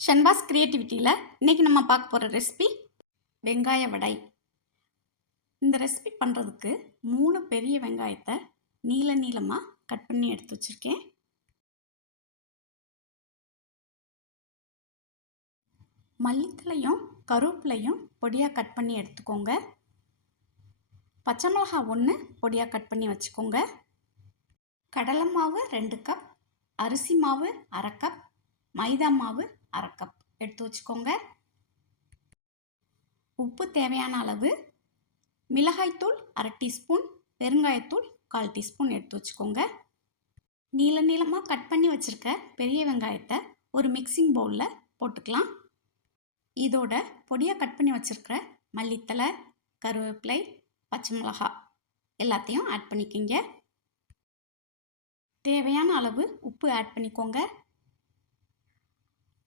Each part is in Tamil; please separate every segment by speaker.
Speaker 1: ஷன்பாஸ் கிரியேட்டிவிட்டியில் இன்றைக்கி நம்ம பார்க்க போகிற ரெசிபி வெங்காய வடை. இந்த ரெசிபி பண்ணுறதுக்கு மூணு பெரிய வெங்காயத்தை நீல நீளமாக கட் பண்ணி எடுத்து வச்சுருக்கேன். மல்லித்தலையும் கருவேப்பிலையும் பொடியாக கட் பண்ணி எடுத்துக்கோங்க. பச்சை மிளகா ஒன்று பொடியாக கட் பண்ணி வச்சுக்கோங்க. கடலை மாவு ரெண்டு கப் அரிசி மாவு அரை கப் மைதா மாவு அரை கப் எடுத்து வச்சுக்கோங்க. உப்பு தேவையான அளவு மிளகாய்த்தூள் அரை டீஸ்பூன் பெருங்காயத்தூள் கால் டீஸ்பூன் எடுத்து வச்சுக்கோங்க. நீள நீளமாக கட் பண்ணி வச்சுருக்க பெரிய வெங்காயத்தை ஒரு மிக்சிங் பவுலில் போட்டுக்கலாம். இதோட பொடியாக கட் பண்ணி வச்சுருக்கிற மல்லித்தலை கருவேப்பிலை பச்சை மிளகா எல்லாத்தையும் ஆட் பண்ணிக்கிங்க. தேவையான அளவு உப்பு ஆட் பண்ணிக்கோங்க.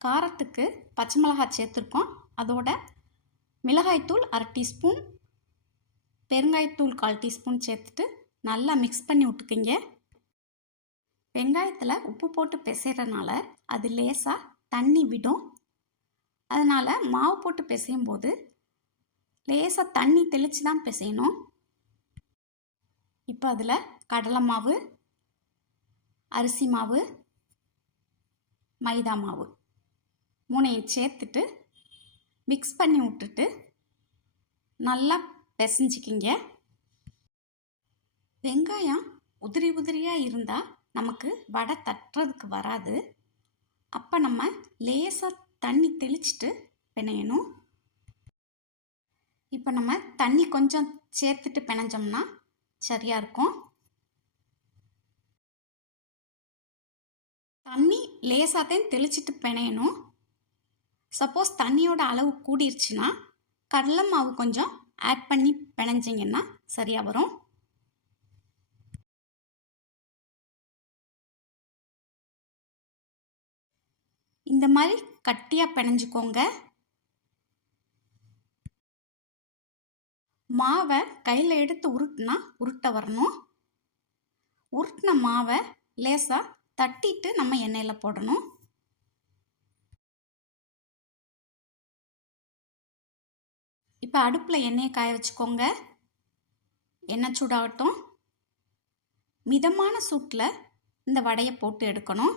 Speaker 1: காரத்துக்கு பச்சை மிளகாய் சேர்த்துருக்கோம். அதோட மிளகாய்த்தூள் அரை டீஸ்பூன் பெருங்காயத்தூள் கால் டீஸ்பூன் சேர்த்துட்டு நல்லா மிக்ஸ் பண்ணி விட்டுக்கிங்க. வெங்காயத்தில் உப்பு போட்டு பிசைகிறனால அது லேசாக தண்ணி விடும். அதனால் மாவு போட்டு பிசையும் போது லேசாக தண்ணி தெளித்து தான் பிசையணும். இப்போ அதில் கடலை மாவு அரிசி மாவு மைதா மாவு. மூணையும் சேர்த்துட்டு மிக்ஸ் பண்ணி விட்டுட்டு நல்லா பிசைஞ்சிக்கிங்க. வெங்காயம் உதிரி உதிரியாக இருந்தால் நமக்கு வடை தட்டுறதுக்கு வராது. அப்போ நம்ம லேசாக தண்ணி தெளிச்சிட்டு பிணையணும். இப்போ நம்ம தண்ணி கொஞ்சம் சேர்த்துட்டு பிணைஞ்சோம்னா சரியாக இருக்கும். தண்ணி லேசாகத்தையும் தெளிச்சிட்டு பிணையணும். சப்போஸ் தண்ணியோட அளவு கூடிருச்சுன்னா கடலை மாவு கொஞ்சம் ஆட் பண்ணி பிணைஞ்சிங்கன்னா சரியாக வரும். இந்த மாதிரி கட்டியாக பிணைஞ்சுக்கோங்க. மாவை கையில் எடுத்து உருட்டுனா உருட்ட வரணும். உருட்டின மாவை லேசாக தட்டிட்டு நம்ம எண்ணெயில் போடணும். இப்போ அடுப்பில் எண்ணெயை காய வச்சுக்கோங்க. எண்ணெய் சூடாகட்டும். மிதமான சூட்டில் இந்த வடையை போட்டு எடுக்கணும்.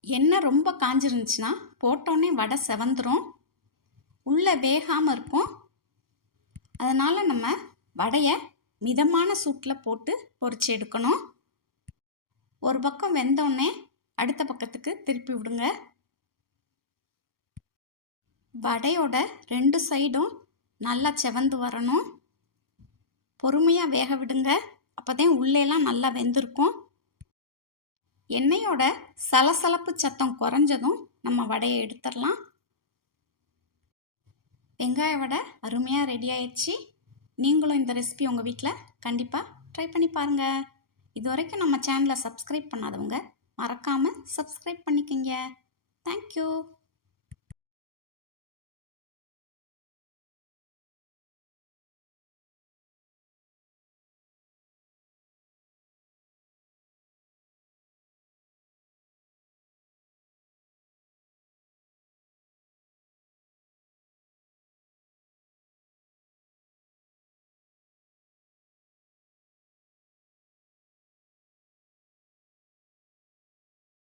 Speaker 1: எண்ணெய் ரொம்ப காஞ்சிருந்துச்சுன்னா போட்டோன்னே வடை செவந்துடும் உள்ளே வேகாமல் இருக்கும். அதனால் நம்ம வடையை மிதமான சூட்டில் போட்டு பொறிச்சு எடுக்கணும். ஒரு பக்கம் வெந்தோடனே அடுத்த பக்கத்துக்கு திருப்பி விடுங்க. வடையோட ரெண்டு சைடும் நல்லா செவந்து வரணும். பொறுமையாக வேக விடுங்க. அப்போ தான் உள்ளேலாம் நல்லா வெந்திருக்கும். எண்ணெயோட சலசலப்பு சத்தம் குறைஞ்சதும் நம்ம வடையை எடுத்துடலாம். வெங்காய வடை அருமையாக ரெடி ஆயிடுச்சு. நீங்களும் இந்த ரெசிபி உங்கள் வீட்டில் கண்டிப்பாக ட்ரை பண்ணி பாருங்கள் இது வரைக்கும் நம்ம சேனலை சப்ஸ்கிரைப் பண்ணாதவங்க மறக்காமல் சப்ஸ்கிரைப் பண்ணிக்கோங்க. தேங்க்யூ